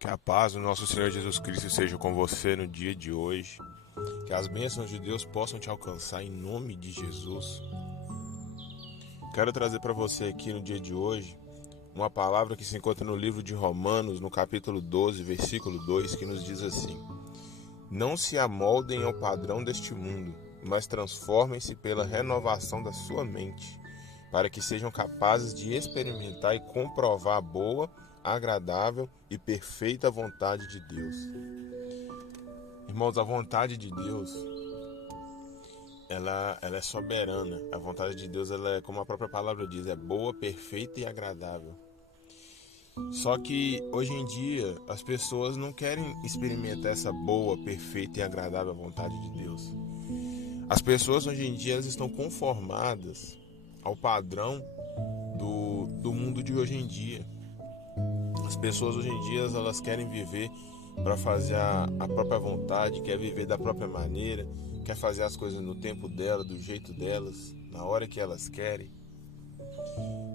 Que a paz do nosso Senhor Jesus Cristo seja com você no dia de hoje. Que as bênçãos de Deus possam te alcançar em nome de Jesus. Quero trazer para você aqui no dia de hoje uma palavra que se encontra no livro de Romanos, no capítulo 12, versículo 2, que nos diz assim: Não se amoldem ao padrão deste mundo, mas transformem-se pela renovação da sua mente, para que sejam capazes de experimentar e comprovar a boa, agradável e perfeita vontade de Deus. Irmãos, a vontade de Deus, ela é soberana. A vontade de Deus, ela é, como a própria palavra diz, é boa, perfeita e agradável. Só que hoje em dia as pessoas não querem experimentar essa boa, perfeita e agradável vontade de Deus. As pessoas hoje em dia elas estão conformadas ao padrão do mundo de hoje em dia. As pessoas hoje em dia elas querem viver para fazer a própria vontade, quer viver da própria maneira, quer fazer as coisas no tempo dela, do jeito delas, na hora que elas querem.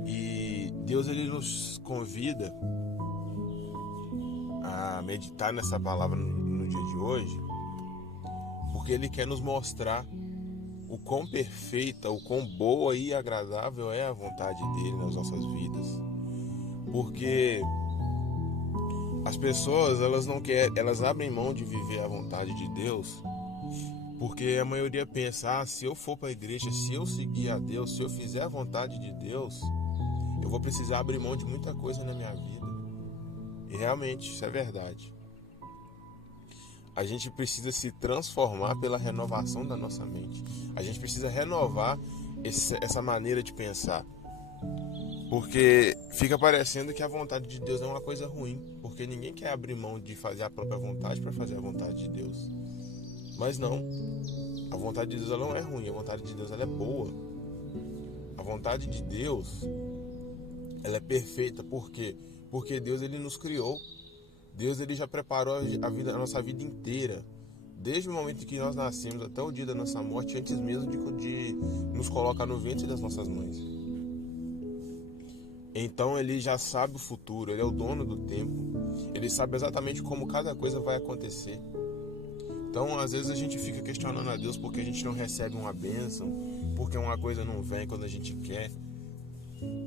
E Deus ele nos convida a meditar nessa palavra no dia de hoje, porque Ele quer nos mostrar o quão perfeita, o quão boa e agradável é a vontade dele nas nossas vidas. Porque as pessoas elas não querem, elas abrem mão de viver a vontade de Deus, porque a maioria pensa: se eu for para a igreja, se eu seguir a Deus, se eu fizer a vontade de Deus, eu vou precisar abrir mão de muita coisa na minha vida. E realmente isso é verdade. A gente precisa se transformar pela renovação da nossa mente. A gente precisa renovar essa maneira de pensar. Porque fica parecendo que a vontade de Deus é uma coisa ruim. Porque ninguém quer abrir mão de fazer a própria vontade para fazer a vontade de Deus. Mas não. A vontade de Deus ela não é ruim. A vontade de Deus ela é boa. A vontade de Deus ela é perfeita. Por quê? Porque Deus ele nos criou. Deus ele já preparou a nossa vida inteira, desde o momento em que nós nascemos até o dia da nossa morte, antes mesmo de nos colocar no ventre das nossas mães. Então ele já sabe o futuro, ele é o dono do tempo, ele sabe exatamente como cada coisa vai acontecer. Então às vezes a gente fica questionando a Deus porque a gente não recebe uma bênção, porque uma coisa não vem quando a gente quer.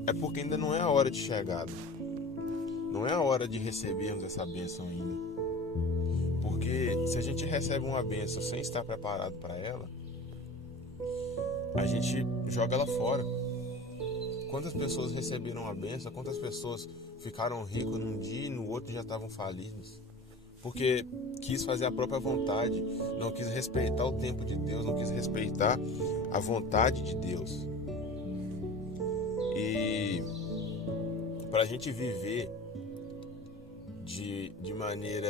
É porque ainda não é a hora de chegada. Não é a hora de recebermos essa bênção ainda. Porque se a gente recebe uma bênção sem estar preparado para ela, a gente joga ela fora. Quantas pessoas receberam a bênção, quantas pessoas ficaram ricas num dia e no outro já estavam falidos? Porque quis fazer a própria vontade, não quis respeitar o tempo de Deus, não quis respeitar a vontade de Deus. E para a gente viver de maneira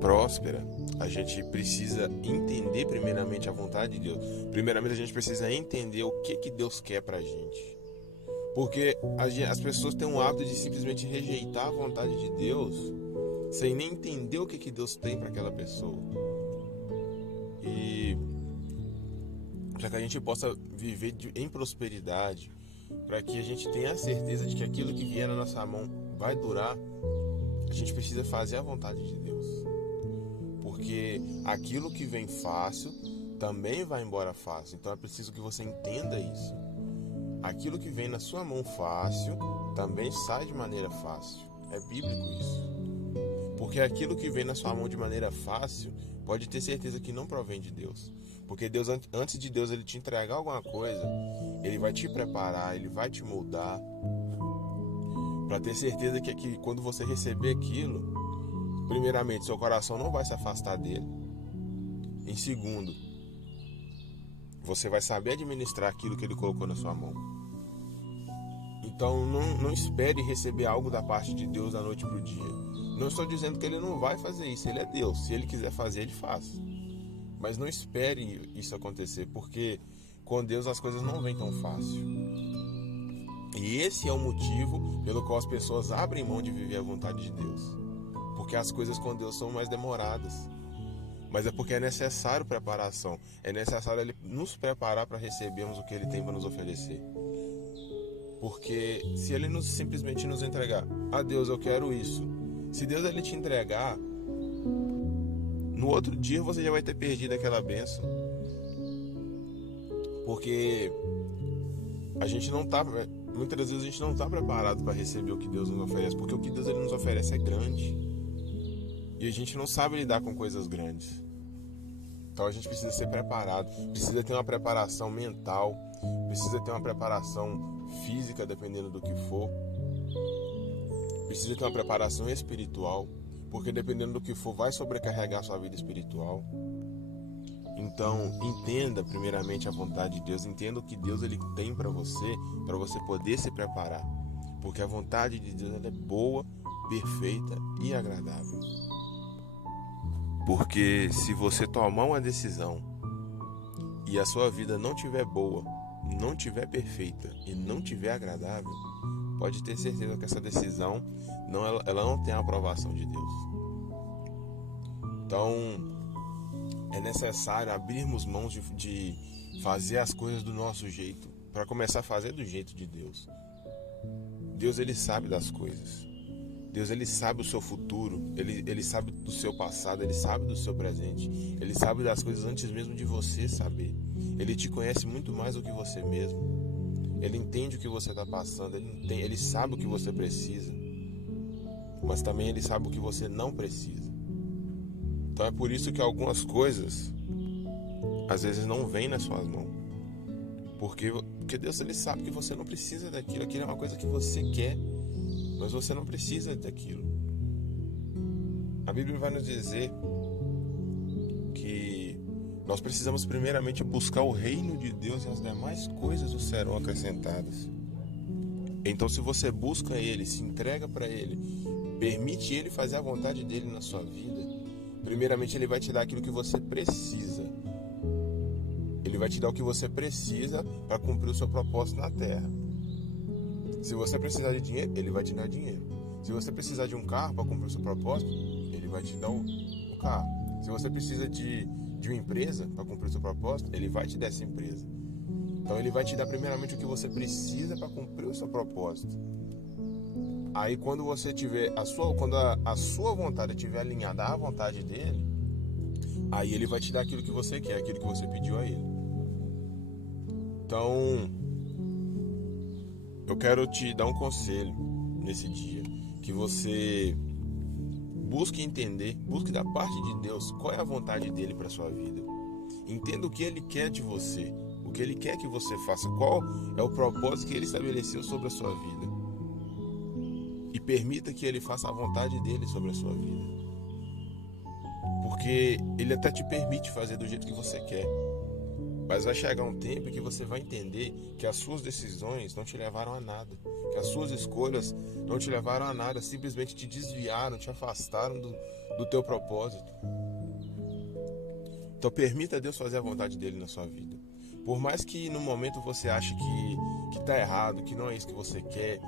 próspera, a gente precisa entender primeiramente a vontade de Deus. Primeiramente a gente precisa entender o que Deus quer pra gente. Porque as pessoas têm um hábito de simplesmente rejeitar a vontade de Deus sem nem entender o que Deus tem para aquela pessoa. E para que a gente possa viver em prosperidade, para que a gente tenha a certeza de que aquilo que vier na nossa mão vai durar, a gente precisa fazer a vontade de Deus. Porque aquilo que vem fácil também vai embora fácil. Então é preciso que você entenda isso. Aquilo que vem na sua mão fácil também sai de maneira fácil. É bíblico isso. Porque aquilo que vem na sua mão de maneira fácil, pode ter certeza que não provém de Deus. Porque Deus, antes de Deus ele te entregar alguma coisa, ele vai te preparar, ele vai te moldar, para ter certeza que quando você receber aquilo, primeiramente seu coração não vai se afastar dele. Em segundo, você vai saber administrar aquilo que ele colocou na sua mão. Então não espere receber algo da parte de Deus da noite para o dia. Não estou dizendo que ele não vai fazer isso, ele é Deus. Se ele quiser fazer, ele faz. Mas não espere isso acontecer, porque com Deus as coisas não vêm tão fácil. E esse é o motivo pelo qual as pessoas abrem mão de viver a vontade de Deus. Porque as coisas com Deus são mais demoradas. Mas é porque é necessário preparação. É necessário Ele nos preparar para recebermos o que Ele tem para nos oferecer. Porque se ele simplesmente nos entregar, Deus, eu quero isso. Se Deus ele te entregar, no outro dia você já vai ter perdido aquela bênção. Porque a gente não tá, muitas vezes a gente não está preparado para receber o que Deus nos oferece, porque o que Deus ele nos oferece é grande. E a gente não sabe lidar com coisas grandes. Então a gente precisa ser preparado, precisa ter uma preparação mental, precisa ter uma preparação física, dependendo do que for. Precisa ter uma preparação espiritual, porque dependendo do que for, vai sobrecarregar a sua vida espiritual. Então, entenda primeiramente a vontade de Deus, entenda o que Deus ele tem para você poder se preparar. Porque a vontade de Deus ela é boa, perfeita e agradável. Porque se você tomar uma decisão e a sua vida não tiver boa, não tiver perfeita e não tiver agradável, pode ter certeza que essa decisão ela não tem a aprovação de Deus. Então, é necessário abrirmos mãos de fazer as coisas do nosso jeito, para começar a fazer do jeito de Deus. Deus ele sabe das coisas. Deus ele sabe o seu futuro, ele sabe do seu passado, ele sabe do seu presente, ele sabe das coisas antes mesmo de você saber. Ele te conhece muito mais do que você mesmo. Ele entende o que você está passando, ele sabe o que você precisa, mas também ele sabe o que você não precisa. Então é por isso que algumas coisas às vezes não vêm nas suas mãos, porque Deus ele sabe que você não precisa daquilo. Aquilo é uma coisa que você quer, mas você não precisa daquilo. A Bíblia vai nos dizer que nós precisamos primeiramente buscar o reino de Deus e as demais coisas nos serão acrescentadas. Então, se você busca Ele, se entrega para Ele, permite Ele fazer a vontade dEle na sua vida, primeiramente Ele vai te dar aquilo que você precisa. Ele vai te dar o que você precisa para cumprir o seu propósito na terra. Se você precisar de dinheiro, Ele vai te dar dinheiro. Se você precisar de um carro para cumprir o seu propósito, Ele vai te dar o carro. Se você precisa de uma empresa para cumprir o seu propósito, Ele vai te dar essa empresa. Então Ele vai te dar primeiramente o que você precisa para cumprir o seu propósito. Aí quando você tiver quando a sua vontade estiver alinhada à vontade dEle, aí Ele vai te dar aquilo que você quer, aquilo que você pediu a Ele. Então, eu quero te dar um conselho nesse dia, que você busque entender, busque da parte de Deus qual é a vontade dele para sua vida. Entenda o que ele quer de você, o que ele quer que você faça, qual é o propósito que ele estabeleceu sobre a sua vida. E permita que ele faça a vontade dele sobre a sua vida. Porque ele até te permite fazer do jeito que você quer. Mas vai chegar um tempo em que você vai entender que as suas decisões não te levaram a nada, que as suas escolhas não te levaram a nada, simplesmente te desviaram, te afastaram do teu propósito. Então permita Deus fazer a vontade dele na sua vida. Por mais que no momento você ache que está errado, que não é isso que você quer,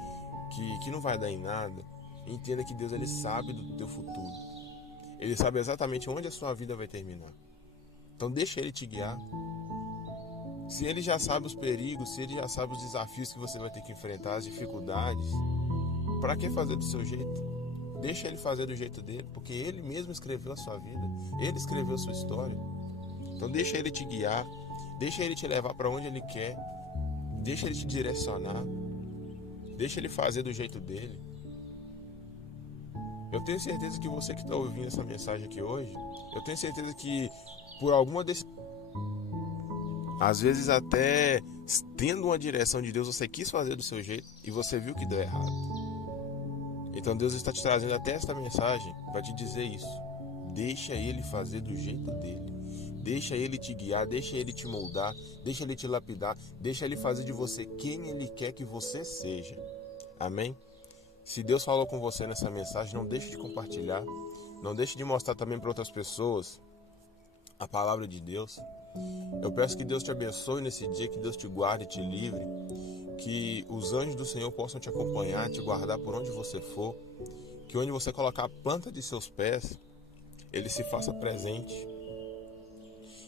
que não vai dar em nada, entenda que Deus ele sabe do teu futuro. Ele sabe exatamente onde a sua vida vai terminar. Então deixa ele te guiar. Se ele já sabe os perigos, se ele já sabe os desafios que você vai ter que enfrentar, as dificuldades, para que fazer do seu jeito? Deixa ele fazer do jeito dele, porque ele mesmo escreveu a sua vida, ele escreveu a sua história. Então deixa ele te guiar, deixa ele te levar para onde ele quer, deixa ele te direcionar, deixa ele fazer do jeito dele. Eu tenho certeza que você que está ouvindo essa mensagem aqui hoje, eu tenho certeza que por alguma decisão, às vezes até tendo uma direção de Deus, você quis fazer do seu jeito e você viu que deu errado. Então Deus está te trazendo até esta mensagem para te dizer isso. Deixa Ele fazer do jeito dele. Deixa Ele te guiar, deixa Ele te moldar, deixa Ele te lapidar, deixa Ele fazer de você quem Ele quer que você seja. Amém? Se Deus falou com você nessa mensagem, não deixe de compartilhar. Não deixe de mostrar também para outras pessoas a palavra de Deus. Eu peço que Deus te abençoe nesse dia, que Deus te guarde e te livre, que os anjos do Senhor possam te acompanhar, te guardar por onde você for, que onde você colocar a planta de seus pés, Ele se faça presente,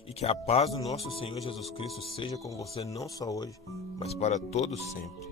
e que a paz do nosso Senhor Jesus Cristo seja com você não só hoje, mas para todos sempre.